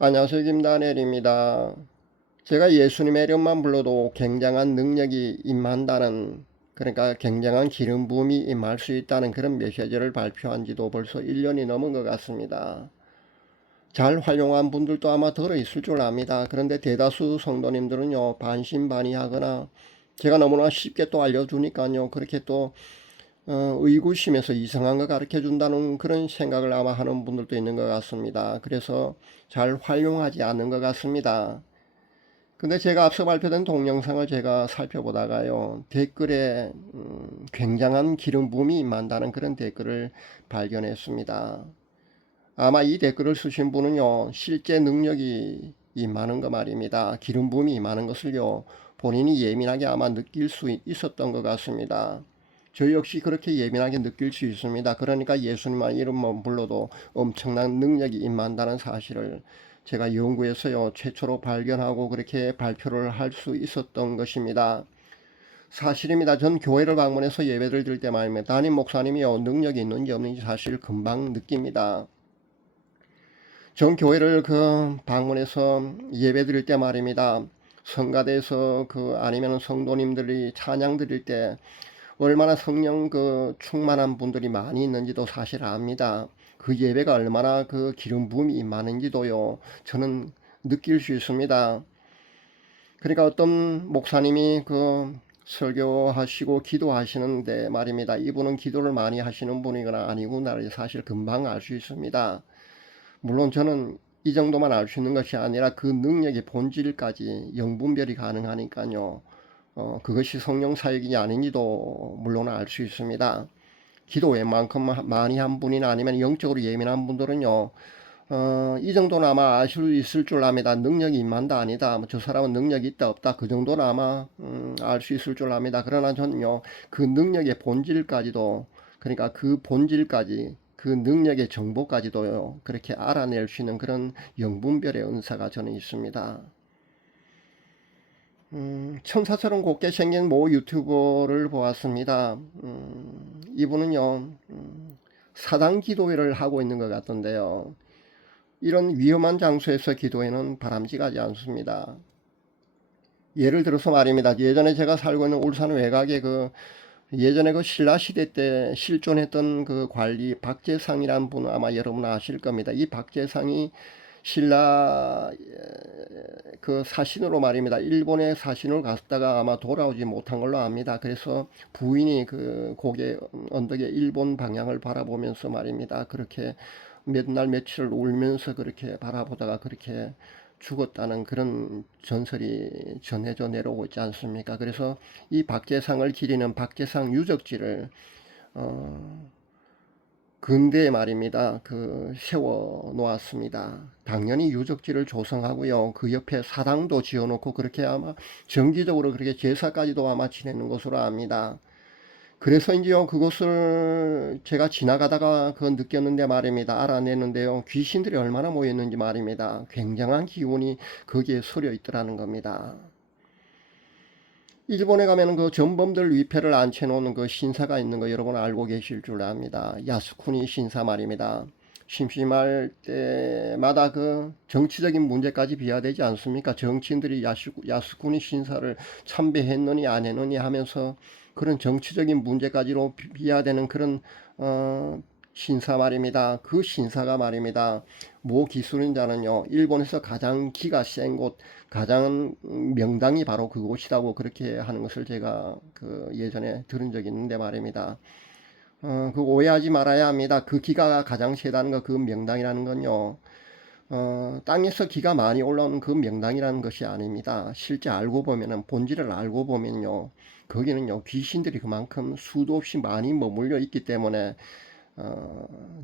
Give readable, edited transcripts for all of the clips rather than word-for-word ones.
안녕하세요. 김다니엘입니다. 제가 예수님의 이름만 불러도 굉장한 능력이 임한다는, 그러니까 굉장한 기름 부음이 임할 수 있다는 그런 메시지를 발표한 지도 벌써 1년이 넘은 것 같습니다. 잘 활용한 분들도 아마 들어있을 줄 압니다. 그런데 대다수 성도님들은요, 반신반의하거나 제가 너무나 쉽게 또 알려주니까요, 그렇게 또 의구심에서 이상한 거 가르쳐 준다는 그런 생각을 아마 하는 분들도 있는 것 같습니다. 그래서 잘 활용하지 않는 것 같습니다. 근데 제가 앞서 발표된 동영상을 제가 살펴보다가요, 댓글에 굉장한 기름 부음이 임한다는 그런 댓글을 발견했습니다. 아마 이 댓글을 쓰신 분은요, 실제 능력이 임하는 거 말입니다. 기름 부음이 임하는 것을요, 본인이 예민하게 아마 느낄 수 있었던 것 같습니다. 저 역시 그렇게 예민하게 느낄 수 있습니다. 그러니까 예수님만 이름만 불러도 엄청난 능력이 임한다는 사실을 제가 연구해서요, 최초로 발견하고 그렇게 발표를 할 수 있었던 것입니다. 사실입니다. 전 교회를 방문해서 예배를 드릴 때 말입니다. 담임 목사님이요, 능력이 있는지 없는지 사실 금방 느낍니다. 전 교회를 방문해서 예배 드릴 때 말입니다. 성가대에서 아니면 성도님들이 찬양 드릴 때 얼마나 성령 충만한 분들이 많이 있는지도 사실 압니다. 그 예배가 얼마나 기름 부음이 임하는지도요, 저는 느낄 수 있습니다. 그러니까 어떤 목사님이 설교하시고 기도하시는데 말입니다. 이분은 기도를 많이 하시는 분이거나 아니구나 사실 금방 알 수 있습니다. 물론 저는 이 정도만 알 수 있는 것이 아니라 그 능력의 본질까지 영분별이 가능하니까요. 그것이 성령 사역이 아닌지도 물론 알 수 있습니다. 기도 웬만큼 많이 한 분이나 아니면 영적으로 예민한 분들은요, 이 정도는 아마 아실 수 있을 줄 압니다. 능력이 임한다 아니다. 저 사람은 능력이 있다 없다. 그 정도는 아마 알 수 있을 줄 압니다. 그러나 저는요, 그 능력의 본질까지도, 그러니까 그 본질까지 그 능력의 정보까지도요, 그렇게 알아낼 수 있는 그런 영분별의 은사가 저는 있습니다. 천사처럼 곱게 생긴 모 유튜버를 보았습니다. 이분은요, 사당 기도회를 하고 있는 것 같던데요. 이런 위험한 장소에서 기도회는 바람직하지 않습니다. 예를 들어서 말입니다. 예전에 제가 살고 있는 울산 외곽에 예전에 신라 시대 때 실존했던 관리 박재상이라는 분 아마 여러분 아실 겁니다. 이 박재상이 신라 사신으로 말입니다. 일본에 사신을 갔다가 아마 돌아오지 못한 걸로 압니다. 그래서 부인이 고개 언덕에 일본 방향을 바라보면서 말입니다. 그렇게 몇 날 며칠을 울면서 그렇게 바라보다가 그렇게 죽었다는 그런 전설이 전해져 내려오고 있지 않습니까? 그래서 이 박재상을 기리는 박재상 유적지를 근대에 말입니다. 세워 놓았습니다. 당연히 유적지를 조성하고요. 그 옆에 사당도 지어 놓고 그렇게 아마 정기적으로 그렇게 제사까지도 아마 지내는 것으로 압니다. 그래서 이제요, 그것을 제가 지나가다가 느꼈는데 말입니다. 알아내는데요. 귀신들이 얼마나 모였는지 말입니다. 굉장한 기운이 거기에 서려 있더라는 겁니다. 일본에 가면 전범들 위패를 앉혀놓는 신사가 있는 거 여러분 알고 계실 줄 압니다. 야스쿠니 신사 말입니다. 심심할 때마다 정치적인 문제까지 비화되지 않습니까? 정치인들이 야스쿠니 신사를 참배했느니 안 했느니 하면서 그런 정치적인 문제까지로 비화되는 그런 신사 말입니다. 그 신사가 말입니다. 모 기술인자는요, 일본에서 가장 기가 센 곳, 가장 명당이 바로 그곳이라고 그렇게 하는 것을 제가 예전에 들은 적이 있는데 말입니다. 오해하지 말아야 합니다. 그 기가 가장 세다는 거, 그 명당이라는 건요, 땅에서 기가 많이 올라오는 그 명당이라는 것이 아닙니다. 실제 알고 보면은, 본질을 알고 보면요, 거기는요, 귀신들이 그만큼 수도 없이 많이 머물러 있기 때문에,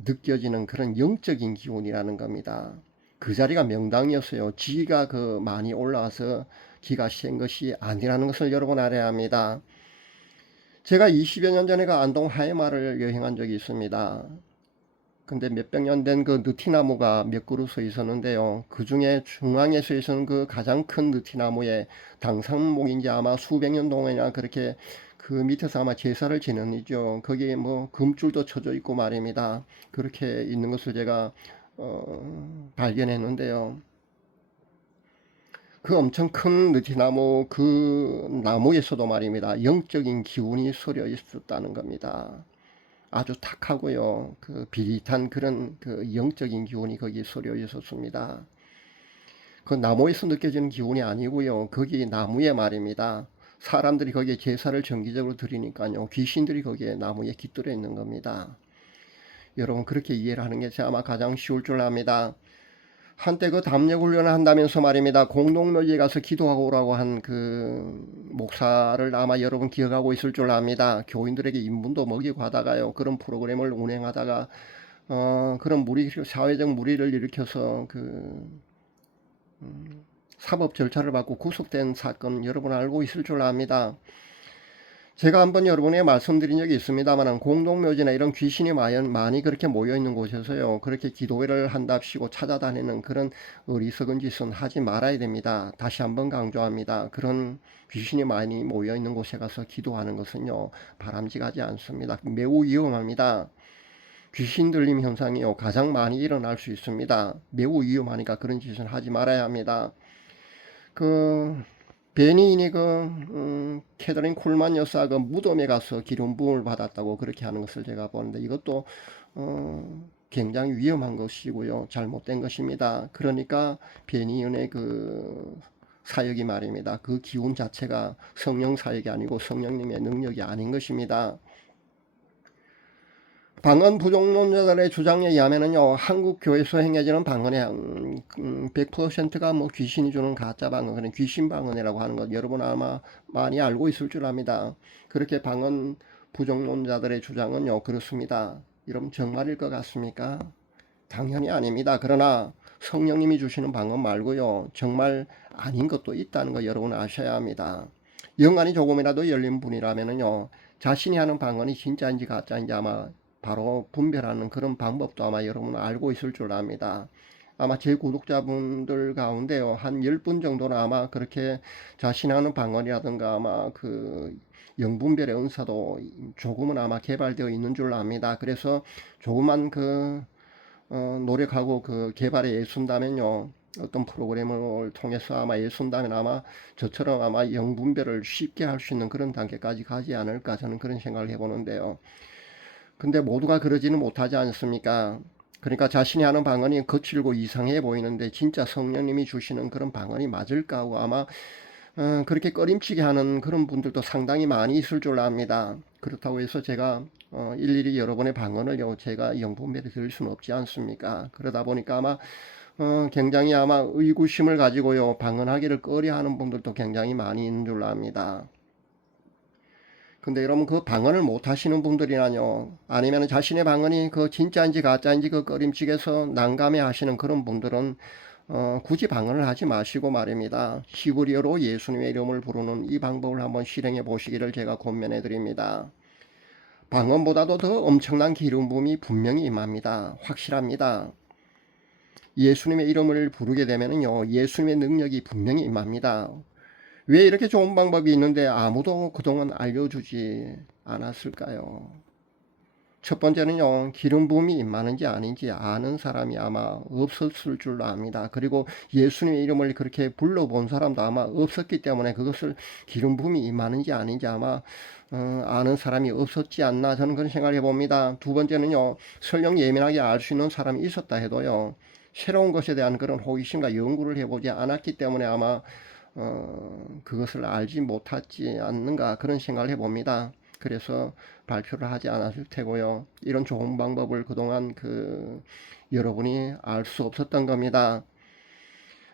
느껴지는 그런 영적인 기운이라는 겁니다. 그 자리가 명당이었어요. 지가 많이 올라와서 기가 센 것이 아니라는 것을 여러분 알아야 합니다. 제가 20여 년 전에 안동 하이마를 여행한 적이 있습니다. 근데 몇백 년 된 느티나무가 몇 그루 서 있었는데요. 그 중에 중앙에 서 있는 가장 큰 느티나무에 당상목인지 아마 수백 년 동안이나 그렇게 그 밑에서 아마 제사를 지내죠. 거기에 뭐 금줄도 쳐져 있고 말입니다. 그렇게 있는 것을 제가 발견했는데요. 그 엄청 큰 느티나무 그 나무에서도 말입니다. 영적인 기운이 서려 있었다는 겁니다. 아주 탁하고요. 그 비릿한 그런 그 영적인 기운이 거기 서려 있었습니다. 그 나무에서 느껴지는 기운이 아니고요. 거기 나무에 말입니다. 사람들이 거기에 제사를 정기적으로 드리니까요. 귀신들이 거기에 나무에 깃들어 있는 겁니다. 여러분 그렇게 이해를 하는 게 아마 가장 쉬울 줄 압니다. 한때 그 담력 훈련을 한다면서 말입니다. 공동묘지에 가서 기도하고 오라고 한 그 목사를 아마 여러분 기억하고 있을 줄 압니다. 교인들에게 인분도 먹이고 하다가요. 그런 프로그램을 운행하다가 그런 사회적 무리를 일으켜서 사법 절차를 받고 구속된 사건 여러분 알고 있을 줄 압니다. 제가 한번 여러분에 말씀드린 적이 있습니다만 공동묘지나 이런 귀신이 많이 그렇게 모여있는 곳에서요 그렇게 기도회를 한답시고 찾아다니는 그런 어리석은 짓은 하지 말아야 됩니다. 다시 한번 강조합니다. 그런 귀신이 많이 모여있는 곳에 가서 기도하는 것은요 바람직하지 않습니다. 매우 위험합니다. 귀신 들림 현상이요 가장 많이 일어날 수 있습니다. 매우 위험하니까 그런 짓은 하지 말아야 합니다. 그 베니인이 캐더린 쿨만 여사 그 무덤에 가서 기름 부음을 받았다고 그렇게 하는 것을 제가 보는데 이것도 굉장히 위험한 것이고요 잘못된 것입니다. 그러니까 베니인의 그 사역이 말입니다. 그 기운 자체가 성령 사역이 아니고 성령님의 능력이 아닌 것입니다. 방언 부족론자들의 주장에 의하면은요, 한국 교회에서 행해지는 방언의 100%가 뭐 귀신이 주는 가짜 방언, 그런 귀신 방언이라고 하는 것 여러분 아마 많이 알고 있을 줄 압니다. 그렇게 방언 부족론자들의 주장은요, 그렇습니다. 여러분 정말일 것 같습니까? 당연히 아닙니다. 그러나 성령님이 주시는 방언 말고요, 정말 아닌 것도 있다는 거 여러분 아셔야 합니다. 영안이 조금이라도 열린 분이라면은요, 자신이 하는 방언이 진짜인지 가짜인지 아마 바로 분별하는 그런 방법도 아마 여러분 알고 있을 줄 압니다. 아마 제 구독자분들 가운데요 한 10분 정도는 아마 그렇게 자신이 하는 방언이라든가 아마 그 영분별의 은사도 조금은 아마 개발되어 있는 줄 압니다. 그래서 조금만 노력하고 그 개발에 애쓴다면요 어떤 프로그램을 통해서 아마 애쓴다면 아마 저처럼 아마 영분별을 쉽게 할 수 있는 그런 단계까지 가지 않을까 저는 그런 생각을 해보는데요. 근데 모두가 그러지는 못하지 않습니까? 그러니까 자신이 하는 방언이 거칠고 이상해 보이는데 진짜 성령님이 주시는 그런 방언이 맞을까 하고 아마 그렇게 꺼림치게 하는 그런 분들도 상당히 많이 있을 줄 압니다. 그렇다고 해서 제가 일일이 여러분의 방언을요 제가 영분별에 드릴 수는 없지 않습니까? 그러다 보니까 아마 굉장히 아마 의구심을 가지고요 방언하기를 꺼려하는 분들도 굉장히 많이 있는 줄 압니다. 근데 여러분 그 방언을 못 하시는 분들이나요 아니면 자신의 방언이 그 진짜인지 가짜인지 그 꺼림칙에서 난감해 하시는 그런 분들은 굳이 방언을 하지 마시고 말입니다. 히브리어로 예수님의 이름을 부르는 이 방법을 한번 실행해 보시기를 제가 권면해 드립니다. 방언보다도 더 엄청난 기름 부음이 분명히 임합니다. 확실합니다. 예수님의 이름을 부르게 되면요 예수님의 능력이 분명히 임합니다. 왜 이렇게 좋은 방법이 있는데 아무도 그동안 알려주지 않았을까요? 첫 번째는요 기름 부음이 임하는지 아닌지 아는 사람이 아마 없었을 줄로 압니다. 그리고 예수님의 이름을 그렇게 불러본 사람도 아마 없었기 때문에 그것을 기름 부음이 임하는지 아닌지 아마 아는 사람이 없었지 않나 저는 그런 생각을 해봅니다. 두 번째는요 설령 예민하게 알 수 있는 사람이 있었다 해도요 새로운 것에 대한 그런 호기심과 연구를 해보지 않았기 때문에 아마 그것을 알지 못하지 않는가 그런 생각을 해봅니다. 그래서 발표를 하지 않았을 테고요. 이런 좋은 방법을 그동안 여러분이 알 수 없었던 겁니다.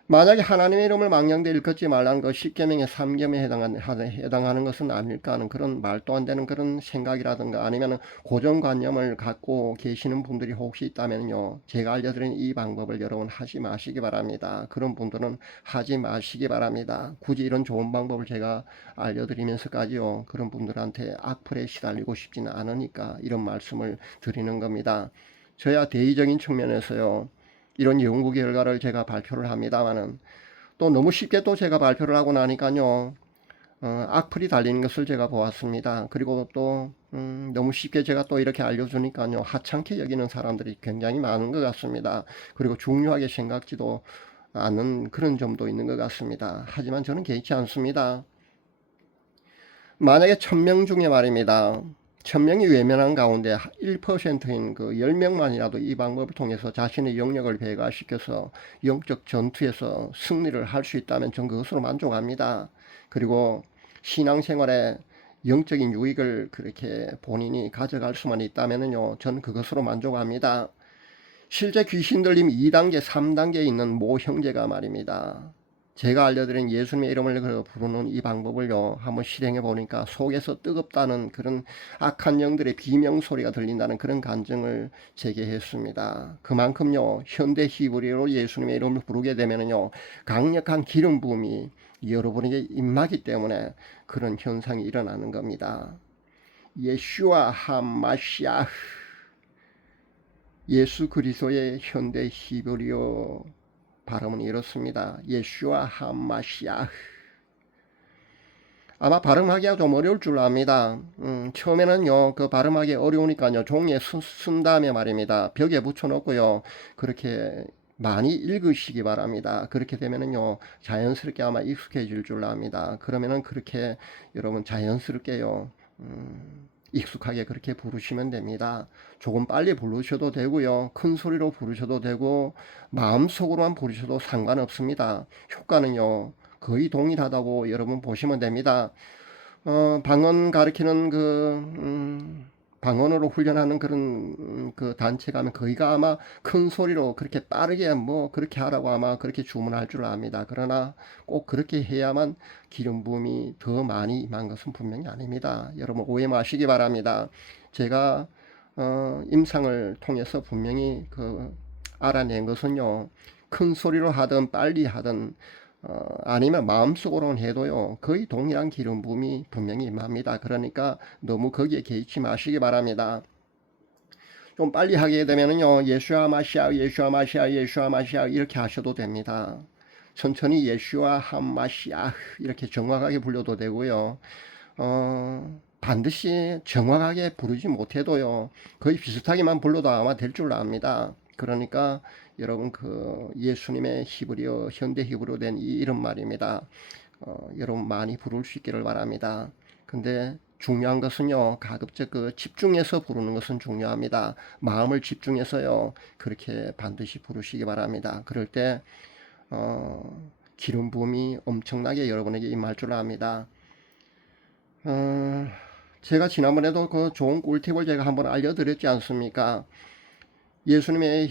만약에 하나님의 이름을 망령되 일컫지 말라는 것 10계명의 3계명에 해당하는 것은 아닐까 하는 그런 말도 안 되는 그런 생각이라든가 아니면 고정관념을 갖고 계시는 분들이 혹시 있다면요 제가 알려드린 이 방법을 여러분 하지 마시기 바랍니다. 그런 분들은 하지 마시기 바랍니다. 굳이 이런 좋은 방법을 제가 알려드리면서까지요 그런 분들한테 악플에 시달리고 싶지는 않으니까 이런 말씀을 드리는 겁니다. 저야 대의적인 측면에서요 이런 연구 결과를 제가 발표를 합니다만은 또 너무 쉽게 또 제가 발표를 하고 나니까요 악플이 달리는 것을 제가 보았습니다. 그리고 또 너무 쉽게 제가 또 이렇게 알려주니까요 하찮게 여기는 사람들이 굉장히 많은 것 같습니다. 그리고 중요하게 생각지도 않는 그런 점도 있는 것 같습니다. 하지만 저는 개의치 않습니다. 만약에 1000명 중에 말입니다. 1000명이 외면한 가운데 1%인 그 10명만이라도 이 방법을 통해서 자신의 영역을 배가시켜서 영적 전투에서 승리를 할 수 있다면 전 그것으로 만족합니다. 그리고 신앙생활에 영적인 유익을 그렇게 본인이 가져갈 수만 있다면요, 전 그것으로 만족합니다. 실제 귀신 들림 2단계, 3단계에 있는 모 형제가 말입니다. 제가 알려드린 예수님의 이름을 부르는 이 방법을요, 한번 실행해 보니까 속에서 뜨겁다는 그런 악한 영들의 비명소리가 들린다는 그런 간증을 제게 했습니다. 그만큼요, 현대 히브리어로 예수님의 이름을 부르게 되면요, 강력한 기름 부음이 여러분에게 임하기 때문에 그런 현상이 일어나는 겁니다. 예슈아 하마시아, 예수 그리스도의 현대 히브리어 발음은 이렇습니다. 예슈아 하마시아. 아마 발음하기가 좀 어려울 줄 압니다. 처음에는요, 그 발음하기 어려우니까요, 종이에 쓴 다음에 말입니다, 벽에 붙여놓고요, 그렇게 많이 읽으시기 바랍니다. 그렇게 되면은요, 자연스럽게 아마 익숙해질 줄 압니다. 그러면은 그렇게 여러분 자연스럽게요, 익숙하게 그렇게 부르시면 됩니다. 조금 빨리 부르셔도 되고요, 큰 소리로 부르셔도 되고, 마음속으로만 부르셔도 상관없습니다. 효과는요, 거의 동일하다고 여러분 보시면 됩니다. 방언 가르치는 방언으로 훈련하는 그런 그 단체 가면 거기가 아마 큰 소리로 그렇게 빠르게 뭐 그렇게 하라고 아마 그렇게 주문할 줄 압니다. 그러나 꼭 그렇게 해야만 기름 부음이 더 많이 임한 것은 분명히 아닙니다. 여러분 오해 마시기 바랍니다. 제가 임상을 통해서 분명히 알아낸 것은요, 큰 소리로 하든 빨리 하든 아니면 마음속으로는 해도요, 거의 동일한 기름 부음이 분명히 임합니다. 그러니까 너무 거기에 개의치 마시기 바랍니다. 좀 빨리 하게 되면은요, 예수아 마시아, 예수아 마시아, 예수아 마시아 이렇게 하셔도 됩니다. 천천히 예수아 함마시아 이렇게 정확하게 불러도 되고요. 반드시 정확하게 부르지 못해도요, 거의 비슷하게만 불러도 아마 될 줄 압니다. 그러니까 여러분 예수님의 히브리어, 현대 히브리어 된 이 이름 말입니다. 여러분 많이 부를 수 있기를 바랍니다. 근데 중요한 것은요, 가급적 집중해서 부르는 것은 중요합니다. 마음을 집중해서요, 그렇게 반드시 부르시기 바랍니다. 그럴 때 기름 부음이 엄청나게 여러분에게 임할 줄 압니다. 제가 지난번에도 그 좋은 꿀팁을 제가 한번 알려드렸지 않습니까? 예수님의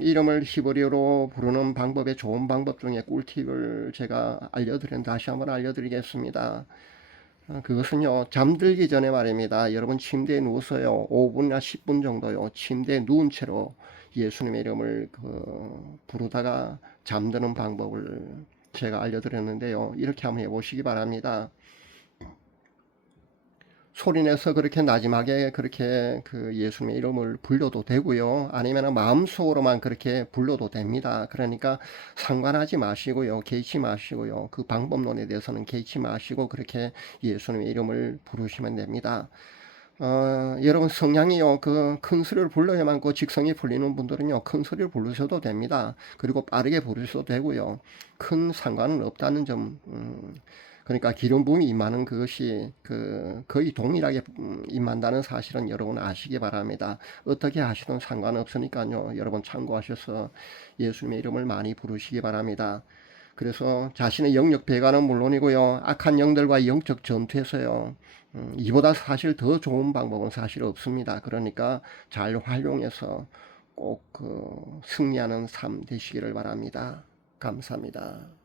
이름을 히브리어로 부르는 방법의 좋은 방법 중에 꿀팁을 제가 알려드렸는데 다시 한번 알려드리겠습니다. 그것은요, 잠들기 전에 말입니다. 여러분 침대에 누워서요, 5분이나 10분 정도요, 침대에 누운 채로 예수님의 이름을 부르다가 잠드는 방법을 제가 알려드렸는데요, 이렇게 한번 해보시기 바랍니다. 소리내서 그렇게 나지막에 그렇게 예수님의 이름을 불러도 되고요, 아니면 마음속으로만 그렇게 불러도 됩니다. 그러니까 상관하지 마시고요, 개의치 마시고요, 그 방법론에 대해서는 개의치 마시고 그렇게 예수님의 이름을 부르시면 됩니다. 여러분 성향이요, 큰 소리를 불러야만 직성이 풀리는 분들은요, 큰 소리를 부르셔도 됩니다. 그리고 빠르게 부르셔도 되고요, 큰 상관은 없다는 점, 그러니까 기름 부음이 임하는 그것이 거의 동일하게 임한다는 사실은 여러분 아시기 바랍니다. 어떻게 하시든 상관없으니까요, 여러분 참고하셔서 예수님의 이름을 많이 부르시기 바랍니다. 그래서 자신의 영역 배가는 물론이고요, 악한 영들과 영적 전투에서요, 이보다 사실 더 좋은 방법은 사실 없습니다. 그러니까 잘 활용해서 꼭 승리하는 삶 되시기를 바랍니다. 감사합니다.